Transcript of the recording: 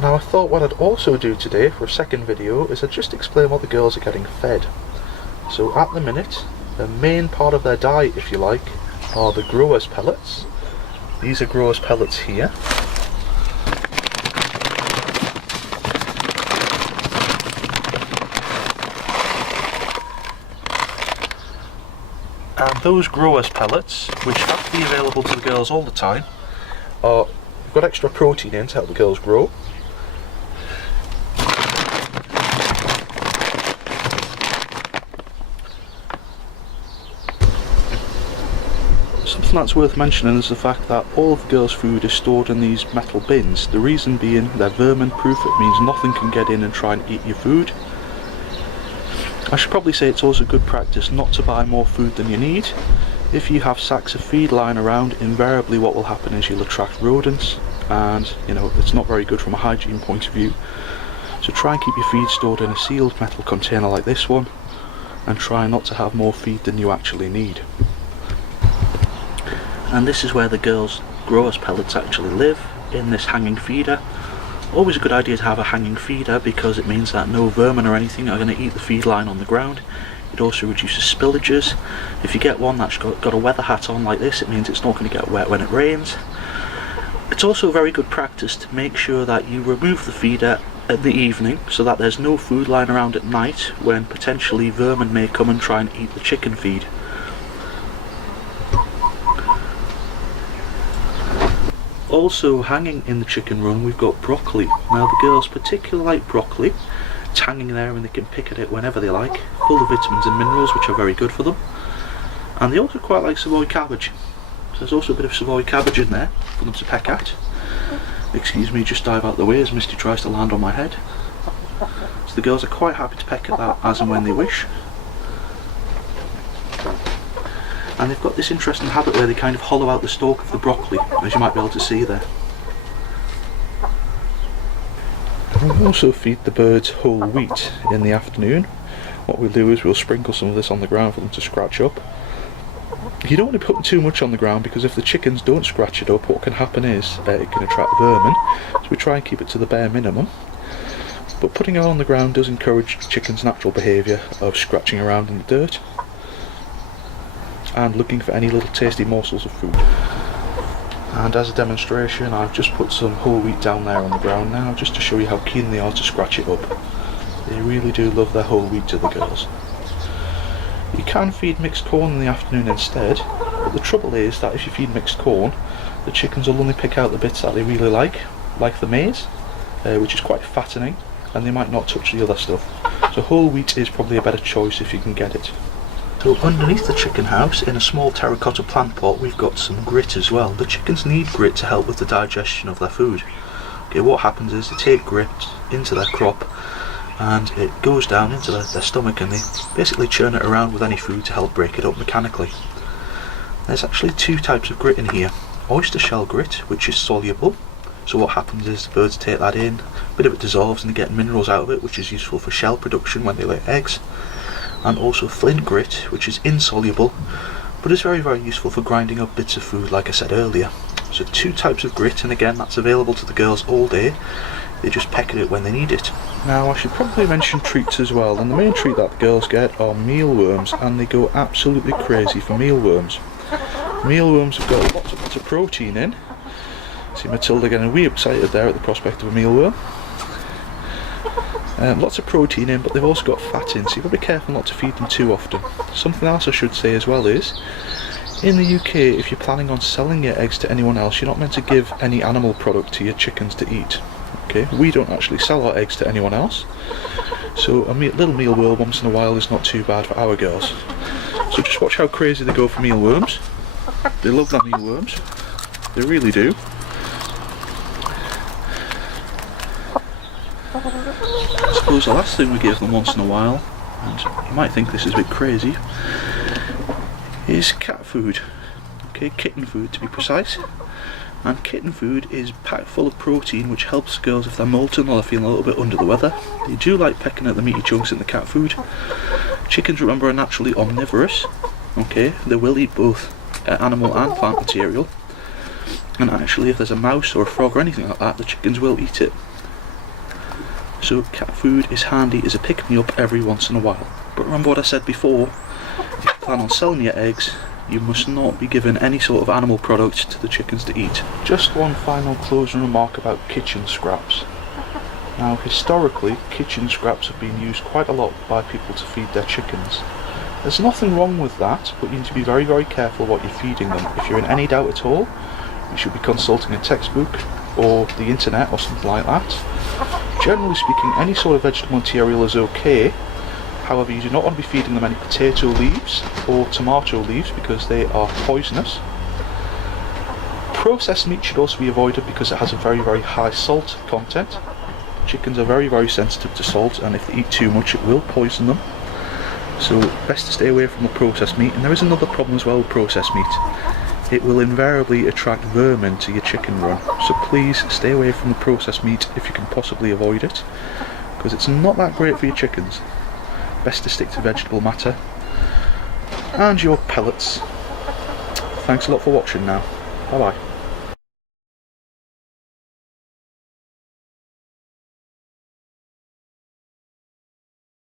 Now I thought what I'd also do today for a second video is I'd just explain what the girls are getting fed. So at the minute, the main part of their diet, if you like, are the growers' pellets. These are growers' pellets here. And those growers' pellets, which have to be available to the girls all the time, we've got extra protein in to help the girls grow. Something that's worth mentioning is the fact that all of the girls' food is stored in these metal bins. The reason being they're vermin proof, it means nothing can get in and try and eat your food. I should probably say it's also good practice not to buy more food than you need. If you have sacks of feed lying around, invariably what will happen is you'll attract rodents, and you know it's not very good from a hygiene point of view. So try and keep your feed stored in a sealed metal container like this one, and try not to have more feed than you actually need. And this is where the girls' growers' pellets actually live, in this hanging feeder. Always a good idea to have a hanging feeder because it means that no vermin or anything are going to eat the feed line on the ground. It also reduces spillages. If you get one that's got a weather hat on like this, it means it's not going to get wet when it rains. It's also very good practice to make sure that you remove the feeder at the evening so that there's no food lying around at night when potentially vermin may come and try and eat the chicken feed. Also hanging in the chicken run we've got broccoli. Now the girls particularly like broccoli. It's hanging there and they can pick at it whenever they like, full of vitamins and minerals which are very good for them. And they also quite like Savoy cabbage. So there's also a bit of Savoy cabbage in there for them to peck at. Excuse me, just dive out the way as Misty tries to land on my head. So the girls are quite happy to peck at that as and when they wish. And they've got this interesting habit where they kind of hollow out the stalk of the broccoli, as you might be able to see there. We also feed the birds whole wheat in the afternoon. What we'll do is we'll sprinkle some of this on the ground for them to scratch up. You don't want to put too much on the ground because if the chickens don't scratch it up, what can happen is it can attract vermin, so we try and keep it to the bare minimum. But putting it on the ground does encourage chickens' natural behaviour of scratching around in the dirt and looking for any little tasty morsels of food. And as a demonstration, I've just put some whole wheat down there on the ground now, just to show you how keen they are to scratch it up. They really do love their whole wheat to the girls. You can feed mixed corn in the afternoon instead, but the trouble is that if you feed mixed corn, the chickens will only pick out the bits that they really like the maize, which is quite fattening, and they might not touch the other stuff. So whole wheat is probably a better choice if you can get it. So underneath the chicken house, in a small terracotta plant pot, we've got some grit as well. The chickens need grit to help with the digestion of their food. Okay, what happens is they take grit into their crop and it goes down into their stomach, and they basically churn it around with any food to help break it up mechanically. There's actually two types of grit in here. Oyster shell grit, which is soluble. So what happens is the birds take that in, a bit of it dissolves and they get minerals out of it, which is useful for shell production when they lay eggs. And also flint grit, which is insoluble, but is very, very useful for grinding up bits of food like I said earlier. So two types of grit, and again that's available to the girls all day. They just peck at it when they need it. Now I should probably mention treats as well, and the main treat that the girls get are mealworms, and they go absolutely crazy for mealworms. Mealworms have got lots of protein in. See Matilda getting wee excited there at the prospect of a mealworm. Lots of protein in, but they've also got fat in, so you've got to be careful not to feed them too often. Something else I should say as well is, in the UK, if you're planning on selling your eggs to anyone else, you're not meant to give any animal product to your chickens to eat. Okay, we don't actually sell our eggs to anyone else, so a little mealworm once in a while is not too bad for our girls. So just watch how crazy they go for mealworms. They love their mealworms, they really do. I suppose the last thing we give them once in a while, and you might think this is a bit crazy, is cat food. Okay, kitten food to be precise. And kitten food is packed full of protein, which helps girls if they're molten or they're feeling a little bit under the weather. They do like pecking at the meaty chunks in the cat food. Chickens, remember, are naturally omnivorous. Okay, they will eat both animal and plant material. And actually, if there's a mouse or a frog or anything like that, the chickens will eat it. so cat food is handy as a pick-me-up every once in a while. But remember what I said before, if you plan on selling your eggs, you must not be given any sort of animal product to the chickens to eat. Just one final closing remark about kitchen scraps. Now historically, kitchen scraps have been used quite a lot by people to feed their chickens. There's nothing wrong with that, but you need to be very, very careful what you're feeding them. If you're in any doubt at all, you should be consulting a textbook or the internet or something like that. Generally speaking, any sort of vegetable material is okay. However, you do not want to be feeding them any potato leaves or tomato leaves because they are poisonous. Processed meat should also be avoided because it has a very, very high salt content. Chickens are very, very sensitive to salt, and if they eat too much it will poison them. So best to stay away from the processed meat. And there is another problem as well with processed meat. It will invariably attract vermin to your chicken run. So please stay away from the processed meat if you can possibly avoid it, because it's not that great for your chickens. Best to stick to vegetable matter. And your pellets. Thanks a lot for watching now. Bye bye.